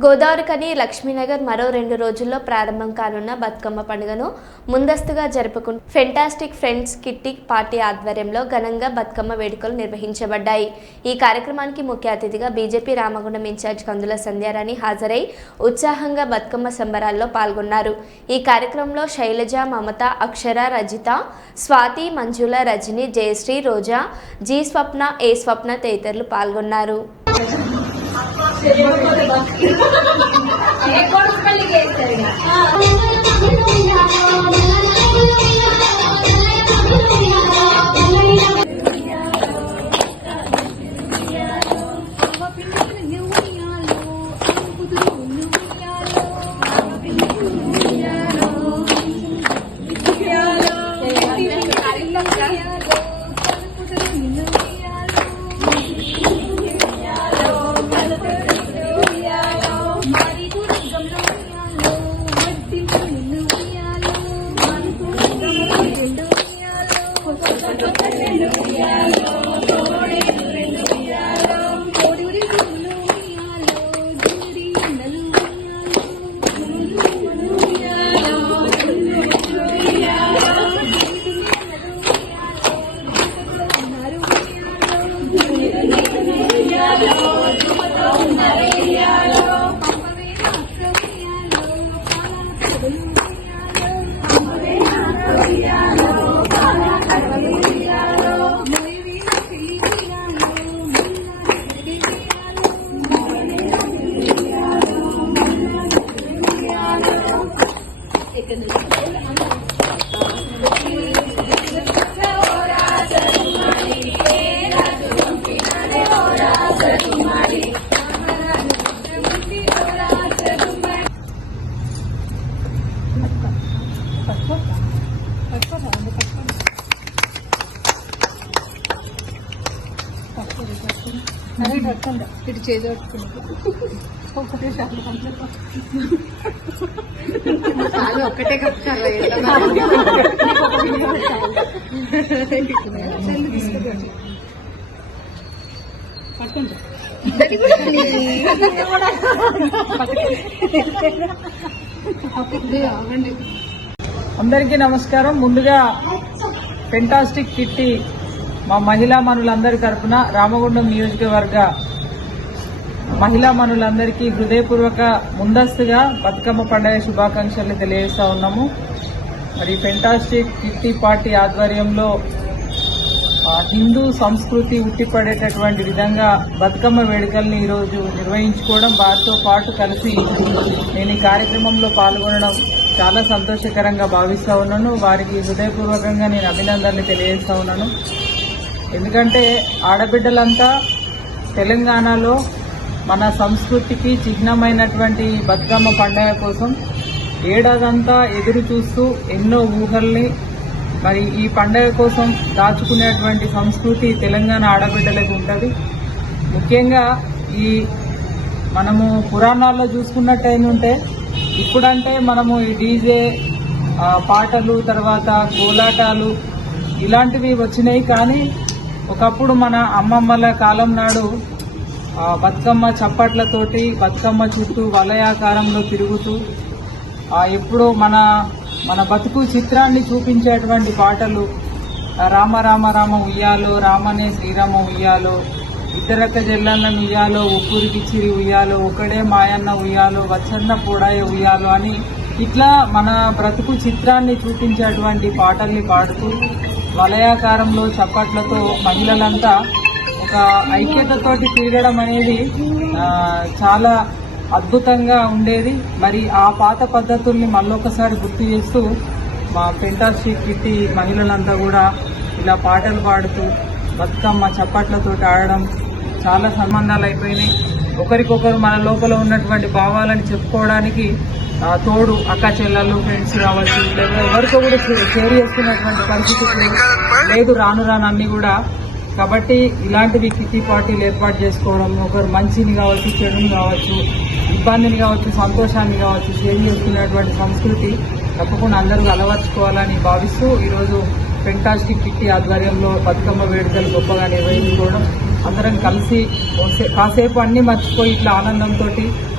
గోదావరికని లక్ష్మీనగర్ మరో 2 రోజుల్లో ప్రారంభం కానున్న బతుకమ్మ పండుగను ముందస్తుగా జరుపుకుంటూ ఫెంటాస్టిక్ ఫ్రెండ్స్ కిట్టి పార్టీ ఆధ్వర్యంలో ఘనంగా బతుకమ్మ వేడుకలు నిర్వహించబడ్డాయి. ఈ కార్యక్రమానికి ముఖ్య అతిథిగా బీజేపీ రామగుండం ఇన్ఛార్జ్ కందుల సంధ్యారాణి హాజరై ఉత్సాహంగా బతుకమ్మ సంబరాల్లో పాల్గొన్నారు. ఈ కార్యక్రమంలో శైలజ, మమత, అక్షర, రజిత, స్వాతి, మంజుల, రజని, జయశ్రీ, రోజా, జీ స్వప్న, ఏ స్వప్న తదితరులు పాల్గొన్నారు. ఇటు చేదు ఒక్కటే కప్తారు అందరికీ నమస్కారం. ముందుగా ఫెంటాస్టిక్ కిట్టి మా మహిళా మనులందరి తరఫున రామగుండం నియోజకవర్గ మహిళా మనులందరికీ హృదయపూర్వక ముందస్తుగా బతుకమ్మ పండుగ శుభాకాంక్షలు తెలియజేస్తా ఉన్నాము. మరి ఫెంటాస్టిక్ కిట్టి పార్టీ ఆధ్వర్యంలో హిందూ సంస్కృతి ఉట్టిపడేటటువంటి విధంగా బతుకమ్మ వేడుకల్ని ఈరోజు నిర్వహించుకోవడం, వారితో పాటు కలిసి నేను ఈ కార్యక్రమంలో పాల్గొనడం చాలా సంతోషకరంగా భావిస్తూ ఉన్నాను. వారికి హృదయపూర్వకంగా నేను అభినందనలు తెలియజేస్తా ఉన్నాను. ఎందుకంటే ఆడబిడ్డలంతా తెలంగాణలో మన సంస్కృతికి చిహ్నమైనటువంటి బతుకమ్మ పండుగ కోసం ఏడాదంతా ఎదురు చూస్తూ ఎన్నో ఊహల్ని మరి ఈ పండుగ కోసం దాచుకునేటువంటి సంస్కృతి తెలంగాణ ఆడబిడ్డలకు ఉంటుంది. ముఖ్యంగా ఈ మనము పురాణాల్లో చూసుకున్నట్టయితే ఇప్పుడంటే మనము ఈ డీజే పాటలు, తర్వాత కోలాటాలు ఇలాంటివి వచ్చినాయి. కానీ ఒకప్పుడు మన అమ్మమ్మల కాలం నాడు బతుకమ్మ చప్పట్లతోటి బతుకమ్మ చుట్టూ వలయాకారంలో తిరుగుతూ ఎప్పుడో మన బతుకు చిత్రాన్ని చూపించేటువంటి పాటలు, రామ రామ రామ ఉయ్యాలో, రామనే శ్రీరామ ఉయ్యాలో, ఇద్దరక్క జల్లన్న ఉయ్యాలో, ఉప్పురికిచ్చిరి ఉయ్యాలో, ఒకడే మాయన్న ఉయ్యాలో, వచ్చన్న పూడాయ ఉయ్యాలో అని ఇట్లా మన బ్రతుకు చిత్రాన్ని చూపించేటువంటి పాటల్ని పాడుతూ వలయాకారంలో చప్పట్లతో మహిళలంతా ఒక ఐక్యతతోటి తిరగడం అనేది చాలా అద్భుతంగా ఉండేది. మరి ఆ పాత పద్ధతుల్ని మళ్ళొకసారి గుర్తు చేస్తూ మా ఫెంటాస్టిక్ కిట్టి మహిళలంతా కూడా ఇలా పాటలు పాడుతూ బతుకమ్మ చప్పట్లతోటి ఆడడం చాలా సంబంధాలు అయిపోయినాయి. ఒకరికొకరు మన లోపల ఉన్నటువంటి భావాలను చెప్పుకోవడానికి తోడు అక్క చెల్లెళ్ళు, ఫ్రెండ్స్ కావచ్చు, లేదా ఎవరితో కూడా షేర్ చేసుకున్నటువంటి పరిస్థితి లేదు రాను అన్ని కూడా. కాబట్టి ఇలాంటివి కిట్టి పార్టీలు ఏర్పాటు చేసుకోవడం, ఒకరు మంచిని కావచ్చు, చెడుని కావచ్చు, ఇబ్బందిని కావచ్చు, సంతోషాన్ని కావచ్చు షేర్ చేసుకునేటువంటి సంస్కృతి తప్పకుండా అందరూ అలవర్చుకోవాలని భావిస్తూ ఈరోజు ఫెంటాస్టిక్ కిట్టి ఆధ్వర్యంలో బతుకమ్మ వేడుకలు గొప్పగా నిర్వహించుకోవడం, అందరం కలిసి కాసేపు అన్ని మర్చిపోయి ఇట్లా ఆనందంతో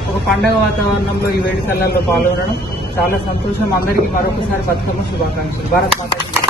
ఒక పండగ వాతావరణంలో ఈ వేడుకలలో పాల్గొనడం చాలా సంతోషం. అందరికీ మరొకసారి బతుకమ్మ శుభాకాంక్షలు. భారత్ మాత కీ జై.